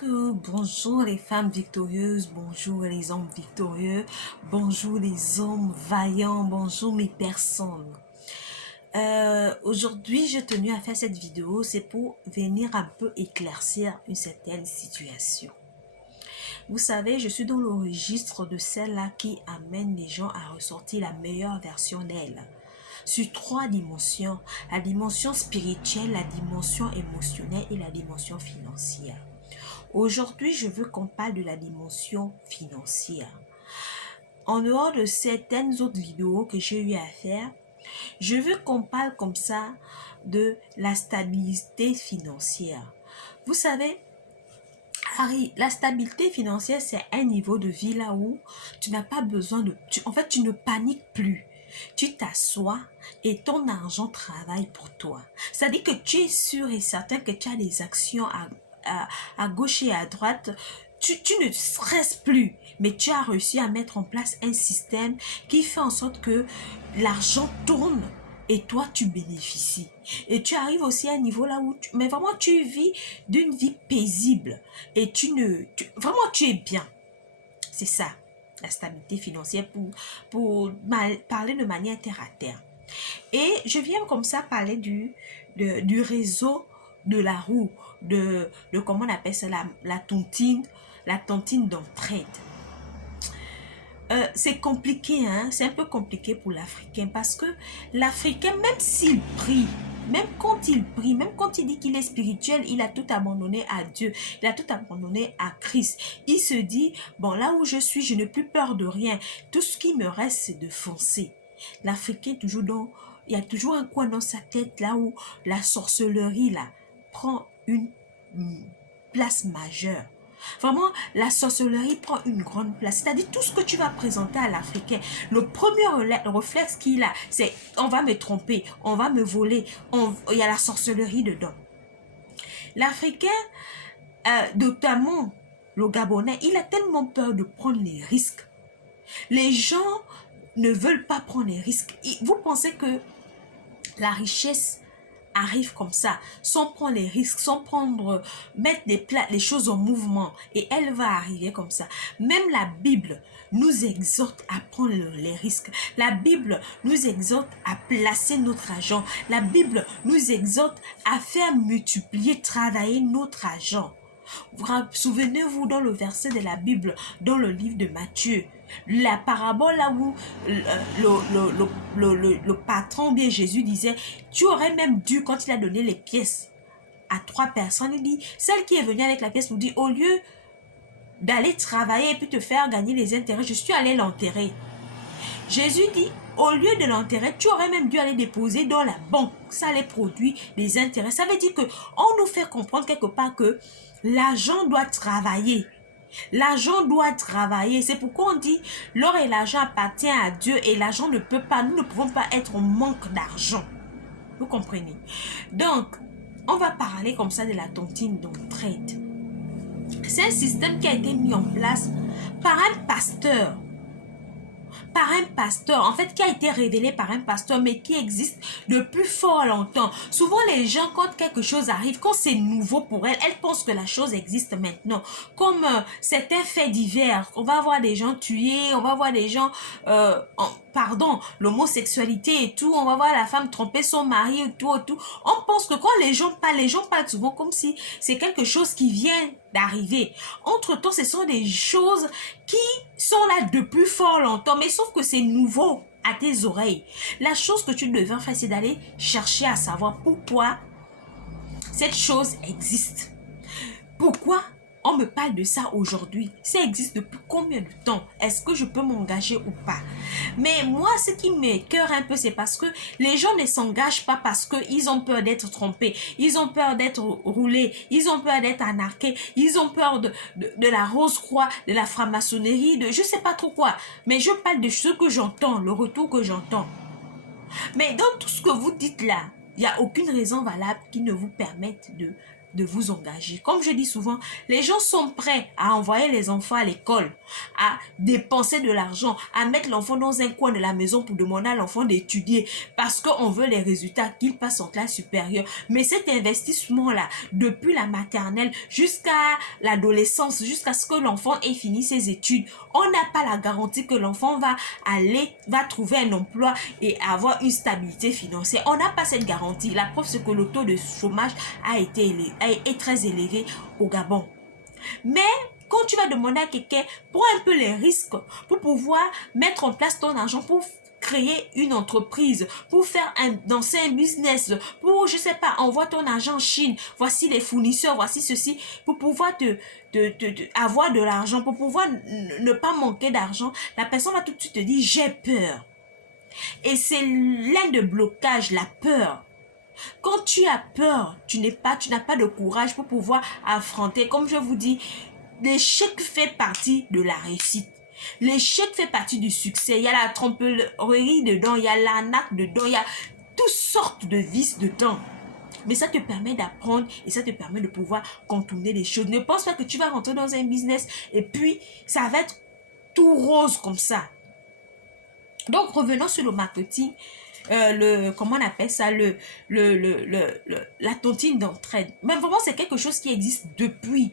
Bonjour les femmes victorieuses, bonjour les hommes victorieux, bonjour les hommes vaillants, bonjour mes personnes. Aujourd'hui, j'ai tenu à faire cette vidéo, c'est pour venir un peu éclaircir une certaine situation. Vous savez, je suis dans le registre de celles-là qui amènent les gens à ressortir la meilleure version d'elles. Sur 3 dimensions, la dimension spirituelle, la dimension émotionnelle et la dimension financière. Aujourd'hui, je veux qu'on parle de la dimension financière. En dehors de certaines autres vidéos que j'ai eu à faire, je veux qu'on parle comme ça de la stabilité financière. Vous savez, Harry, la stabilité financière, c'est un niveau de vie là où tu n'as pas besoin de... En fait, tu ne paniques plus. Tu t'assois et ton argent travaille pour toi. C'est-à-dire que tu es sûr et certain que tu as des actions à gauche et à droite. Tu ne stresses plus, mais tu as réussi à mettre en place un système qui fait en sorte que l'argent tourne et toi tu bénéficies. Et tu arrives aussi à un niveau là où mais vraiment tu vis d'une vie paisible et vraiment tu es bien. C'est ça, la stabilité financière pour parler de manière terre à terre. Et je viens comme ça parler du réseau de la roue, de comment on appelle ça, la tontine d'entraide. C'est compliqué, hein? C'est un peu compliqué pour l'Africain parce que l'Africain, même s'il prie, même quand il dit qu'il est spirituel, il a tout abandonné à Dieu, il a tout abandonné à Christ. Il se dit, bon, là où je suis, je n'ai plus peur de rien. Tout ce qui me reste, c'est de foncer. L'Africain, il y a toujours un coin dans sa tête là où la sorcellerie là prend une place majeure. Vraiment, la sorcellerie prend une grande place. C'est-à-dire tout ce que tu vas présenter à l'Africain, le premier réflexe qu'il a, c'est on va me tromper, on va me voler, il y a la sorcellerie dedans. L'Africain, notamment le Gabonais, il a tellement peur de prendre les risques. Les gens ne veulent pas prendre les risques. Vous pensez que la richesse arrive comme ça, sans prendre les risques, sans mettre les choses en mouvement, et elle va arriver comme ça. Même la Bible nous exhorte à prendre les risques. La Bible nous exhorte à placer notre argent. La Bible nous exhorte à faire multiplier, travailler notre argent. Souvenez-vous dans le verset de la Bible, dans le livre de Matthieu, la parabole là où le patron, bien Jésus disait, tu aurais même dû, quand il a donné les pièces à 3 personnes, il dit, celle qui est venue avec la pièce nous dit, au lieu d'aller travailler et puis te faire gagner les intérêts, je suis allé l'enterrer. Jésus dit, au lieu de l'enterrer, tu aurais même dû aller déposer dans la banque. Ça allait produire des intérêts. Ça veut dire que on nous fait comprendre quelque part que l'argent doit travailler. L'argent doit travailler. C'est pourquoi on dit, l'or et l'argent appartiennent à Dieu et l'argent ne peut pas, nous ne pouvons pas être en manque d'argent. Vous comprenez? Donc, on va parler comme ça de la tontine d'entraide. C'est un système qui a été mis en place par un pasteur. En fait, qui a été révélé par un pasteur, mais qui existe depuis fort longtemps. Souvent, les gens, quand quelque chose arrive, quand c'est nouveau pour elles, elles pensent que la chose existe maintenant. Comme certains faits divers, on va voir des gens tués, on va voir des gens, l'homosexualité et tout, on va voir la femme tromper son mari et tout, et tout. On pense que quand les gens parlent souvent comme si c'est quelque chose qui vient d'arriver. Entre-temps, ce sont des choses qui sont là depuis fort longtemps, mais sauf que c'est nouveau à tes oreilles. La chose que tu devais faire, c'est d'aller chercher à savoir pourquoi cette chose existe. Pourquoi on me parle de ça aujourd'hui? Ça existe depuis combien de temps? Est-ce que je peux m'engager ou pas? Mais moi, ce qui m'écoeure un peu, c'est parce que les gens ne s'engagent pas parce qu'ils ont peur d'être trompés, ils ont peur d'être roulés, ils ont peur d'être anarqués, ils ont peur de la Rose-Croix, de la franc-maçonnerie, de je sais pas trop quoi. Mais je parle de ce que j'entends, le retour que j'entends. Mais dans tout ce que vous dites là, il n'y a aucune raison valable qui ne vous permette de de vous engager. Comme je dis souvent, les gens sont prêts à envoyer les enfants à l'école, à dépenser de l'argent, à mettre l'enfant dans un coin de la maison pour demander à l'enfant d'étudier parce qu'on veut les résultats qu'il passe en classe supérieure. Mais cet investissement-là, depuis la maternelle jusqu'à l'adolescence, jusqu'à ce que l'enfant ait fini ses études, on n'a pas la garantie que l'enfant va trouver un emploi et avoir une stabilité financière. On n'a pas cette garantie. La preuve, c'est que le taux de chômage est très élevé au Gabon. Mais quand tu vas demander à quelqu'un, prends un peu les risques pour pouvoir mettre en place ton argent, pour créer une entreprise, pour lancer un business, pour, je sais pas, envoie ton argent en Chine, voici les fournisseurs, voici ceci, pour pouvoir avoir de l'argent, pour pouvoir ne pas manquer d'argent, la personne va tout de suite te dire, j'ai peur. Et c'est l'un des blocages, la peur. Quand tu as peur, tu n'as pas de courage pour pouvoir affronter. Comme je vous dis, l'échec fait partie de la réussite. L'échec fait partie du succès. Il y a la tromperie dedans, il y a l'arnaque dedans, il y a toutes sortes de vices dedans. Mais ça te permet d'apprendre et ça te permet de pouvoir contourner les choses. Ne pense pas que tu vas rentrer dans un business et puis ça va être tout rose comme ça. Donc, revenons sur le marketing. Comment on appelle ça, la tontine d'entraide. Mais vraiment, c'est quelque chose qui existe depuis.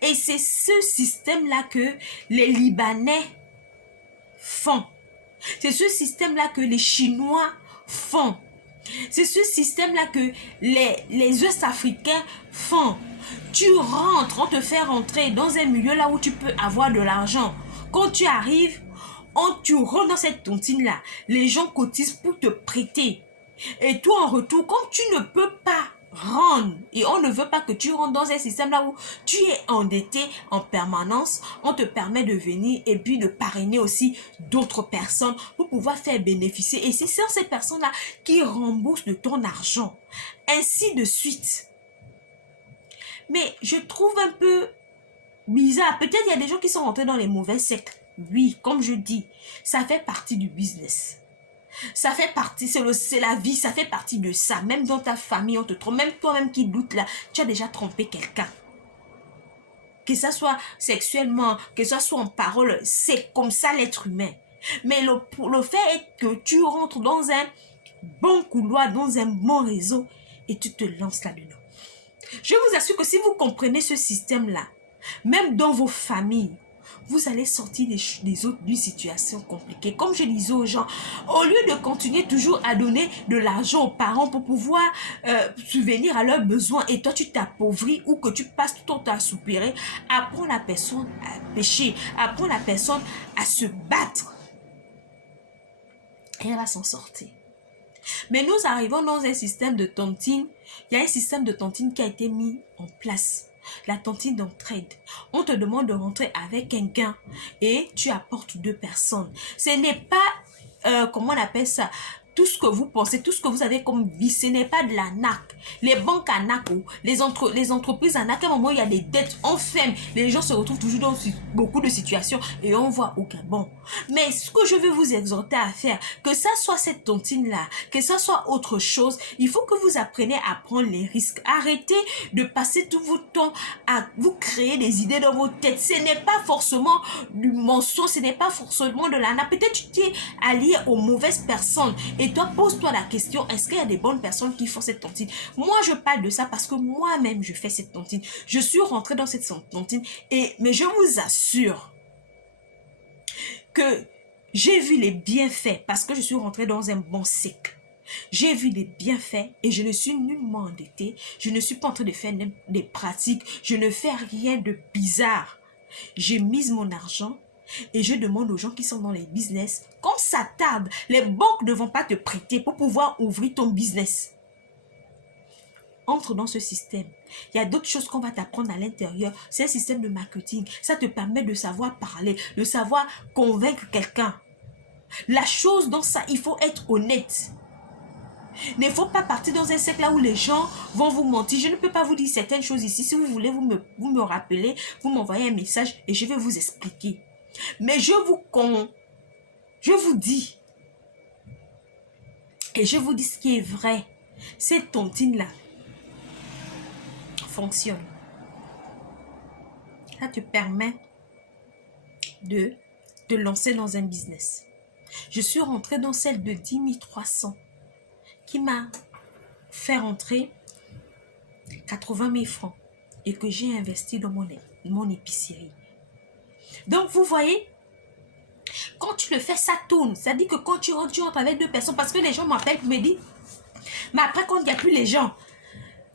Et c'est ce système-là que les Libanais font. C'est ce système-là que les Chinois font. C'est ce système-là que les Ouest-Africains font. Tu rentres, on te fait rentrer dans un milieu là où tu peux avoir de l'argent. Quand tu arrives, tu rentres dans cette tontine-là, les gens cotisent pour te prêter. Et toi, en retour, comme tu ne peux pas rendre, et on ne veut pas que tu rentres dans un système-là où tu es endetté en permanence, on te permet de venir et puis de parrainer aussi d'autres personnes pour pouvoir faire bénéficier. Et c'est ces personnes-là qui remboursent de ton argent. Ainsi de suite. Mais je trouve un peu bizarre. Peut-être il y a des gens qui sont rentrés dans les mauvais sectes. Oui, comme je dis, ça fait partie du business. Ça fait partie, c'est la vie, ça fait partie de ça. Même dans ta famille, on te trompe. Même toi-même qui doutes là, tu as déjà trompé quelqu'un. Que ça soit sexuellement, que ça soit en parole, c'est comme ça l'être humain. Mais le fait est que tu rentres dans un bon couloir, dans un bon réseau et tu te lances là-dedans. Je vous assure que si vous comprenez ce système-là, même dans vos familles, vous allez sortir des autres d'une situation compliquée. Comme je disais aux gens, au lieu de continuer toujours à donner de l'argent aux parents pour pouvoir subvenir à leurs besoins et toi tu t'appauvris ou que tu passes tout ton temps à soupirer, apprends la personne à pécher, apprends la personne à se battre. Et elle va s'en sortir. Mais nous arrivons dans un système de tontine. Il y a un système de tontine qui a été mis en place. La tontine d'entraide. On te demande de rentrer avec un gain et tu apportes 2 personnes. Ce n'est pas, comment on appelle ça, tout ce que vous pensez, tout ce que vous avez comme vie, ce n'est pas de l'arnaque. Les banques arnaquent, les entreprises arnaquent. À un moment, il y a des dettes, on ferme. Les gens se retrouvent toujours dans beaucoup de situations et on voit au Gabon. Mais ce que je veux vous exhorter à faire, que ça soit cette tontine-là, que ça soit autre chose, il faut que vous appreniez à prendre les risques. Arrêtez de passer tout votre temps à vous créer des idées dans vos têtes. Ce n'est pas forcément du mensonge, ce n'est pas forcément de l'arnaque. Peut-être tu t'es allié aux mauvaises personnes. Et toi, pose-toi la question, est-ce qu'il y a des bonnes personnes qui font cette tontine? Moi, je parle de ça parce que moi-même, je fais cette tontine. Je suis rentrée dans cette tontine. Mais je vous assure que j'ai vu les bienfaits parce que je suis rentrée dans un bon cycle. J'ai vu des bienfaits et je ne suis nullement endettée. Je ne suis pas en train de faire des pratiques. Je ne fais rien de bizarre. J'ai mis mon argent. Et je demande aux gens qui sont dans les business, comme ça tarde, les banques ne vont pas te prêter pour pouvoir ouvrir ton business. Entre dans ce système. Il y a d'autres choses qu'on va t'apprendre à l'intérieur. C'est un système de marketing. Ça te permet de savoir parler, de savoir convaincre quelqu'un. La chose dans ça, il faut être honnête. Il ne faut pas partir dans un cercle là où les gens vont vous mentir. Je ne peux pas vous dire certaines choses ici. Si vous voulez, vous me rappelez, vous m'envoyez un message et je vais vous expliquer. Mais je vous dis, et je vous dis ce qui est vrai, cette tontine-là, fonctionne. Ça te permet de te lancer dans un business. Je suis rentrée dans celle de 10 300 qui m'a fait rentrer 80 000 francs et que j'ai investi dans mon épicerie. Donc, vous voyez, quand tu le fais, ça tourne. Ça dit que quand tu rentres avec 2 personnes, parce que les gens m'appellent pour me dire, mais après, quand il n'y a plus les gens,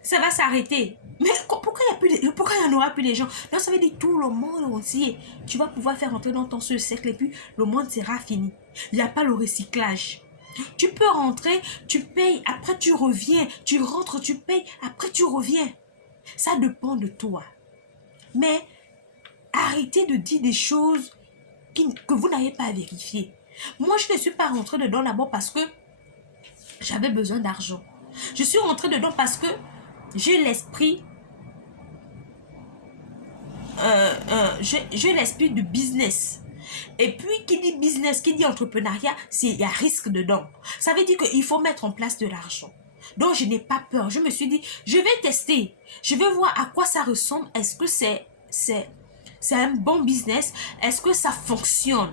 ça va s'arrêter. Mais pourquoi il n'y en aura plus les gens? Donc, ça veut dire tout le monde entier. Tu vas pouvoir faire rentrer dans ton seul cercle et puis le monde sera fini. Il n'y a pas le recyclage. Tu peux rentrer, tu payes, après tu reviens. Tu rentres, tu payes, après tu reviens. Ça dépend de toi. Mais arrêtez de dire des choses que vous n'avez pas à vérifier. Moi, je ne suis pas rentrée dedans d'abord parce que j'avais besoin d'argent. Je suis rentrée dedans parce que j'ai l'esprit j'ai l'esprit du business. Et puis, qui dit business, qui dit entrepreneuriat, il y a risque dedans. Ça veut dire qu'il faut mettre en place de l'argent. Donc, je n'ai pas peur. Je me suis dit, je vais tester. Je vais voir à quoi ça ressemble. Est-ce que c'est un bon business? Est-ce que ça fonctionne?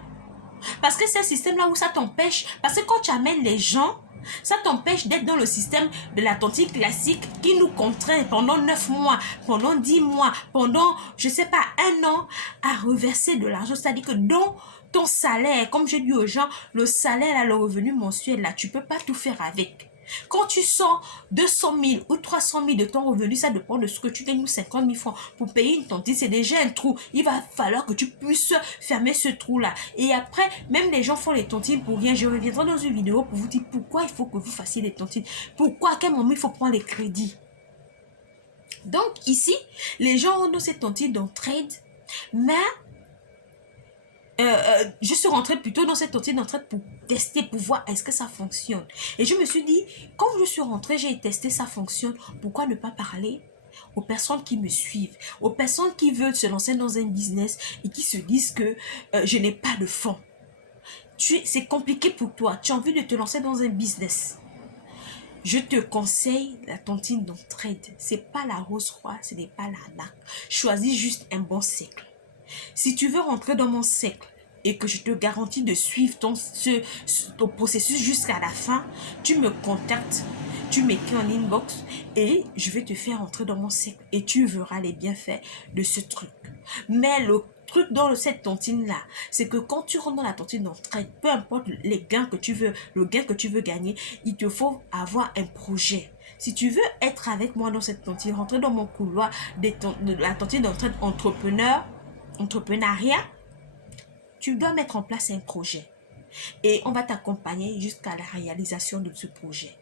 Parce que c'est un système-là où ça t'empêche. Parce que quand tu amènes les gens, ça t'empêche d'être dans le système de la tontine classique qui nous contraint pendant 9 mois, pendant 10 mois, pendant, je ne sais pas, 1 an à reverser de l'argent. C'est-à-dire que dans ton salaire, comme je dis aux gens, le salaire, là, le revenu mensuel, là, tu ne peux pas tout faire avec. Quand tu sors 200 000 ou 300 000 de ton revenu, ça dépend de ce que tu gagnes, ou 50 000 francs pour payer une tontine, c'est déjà un trou. Il va falloir que tu puisses fermer ce trou-là. Et après, même les gens font les tontines pour rien. Je reviendrai dans une vidéo pour vous dire pourquoi il faut que vous fassiez les tontines. Pourquoi, à quel moment il faut prendre les crédits. Donc ici, les gens ont dans ces tontines dans trade, mais je suis rentrée plutôt dans cette tontine d'entraide pour tester, pour voir est-ce que ça fonctionne. Et je me suis dit, quand je suis rentrée, j'ai testé, ça fonctionne. Pourquoi ne pas parler aux personnes qui me suivent, aux personnes qui veulent se lancer dans un business et qui se disent que je n'ai pas de fonds. C'est compliqué pour toi, tu as envie de te lancer dans un business. Je te conseille la tontine d'entraide. C'est pas la rose roi, ce n'est pas l'arnaque. Choisis juste un bon cercle. Si tu veux rentrer dans mon cercle et que je te garantis de suivre ton processus jusqu'à la fin, tu me contactes, tu m'écris en inbox et je vais te faire rentrer dans mon cercle et tu verras les bienfaits de ce truc. Mais le truc dans cette tontine-là, c'est que quand tu rentres dans la tontine d'entraide, peu importe les gains que tu veux, le gain que tu veux gagner, il te faut avoir un projet. Si tu veux être avec moi dans cette tontine, rentrer dans mon couloir de la tontine d'entraide entrepreneuriat, tu dois mettre en place un projet et on va t'accompagner jusqu'à la réalisation de ce projet.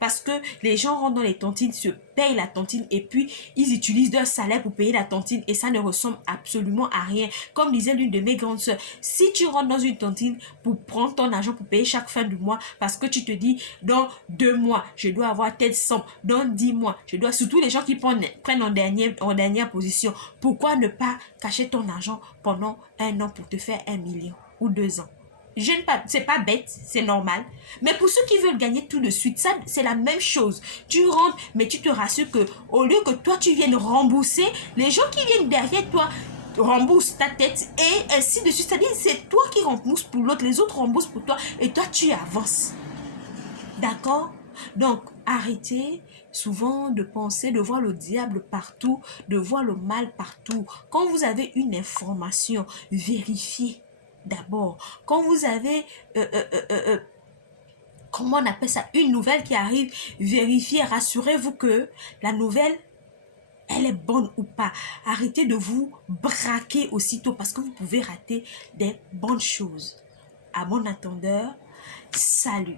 Parce que les gens rentrent dans les tontines, se payent la tontine et puis ils utilisent leur salaire pour payer la tontine et ça ne ressemble absolument à rien. Comme disait l'une de mes grandes soeurs, si tu rentres dans une tontine pour prendre ton argent pour payer chaque fin du mois parce que tu te dis dans 2 mois je dois avoir telle somme, dans 10 mois je dois, surtout les gens qui prennent en dernière position, pourquoi ne pas cacher ton argent pendant 1 an pour te faire 1 million ou 2 ans? C'est pas bête, c'est normal. Mais pour ceux qui veulent gagner tout de suite, ça c'est la même chose. Tu rentres, mais tu te rassures que au lieu que toi tu viennes rembourser, les gens qui viennent derrière toi remboursent ta tête et ainsi de suite. C'est-à-dire c'est toi qui rembourses pour l'autre, les autres remboursent pour toi et toi tu avances. D'accord? Donc arrêtez souvent de penser, de voir le diable partout, de voir le mal partout. Quand vous avez une information, vérifiez. D'abord, quand vous avez, comment on appelle ça, une nouvelle qui arrive, vérifiez, rassurez-vous que la nouvelle, elle est bonne ou pas. Arrêtez de vous braquer aussitôt parce que vous pouvez rater des bonnes choses. À bon entendeur, salut.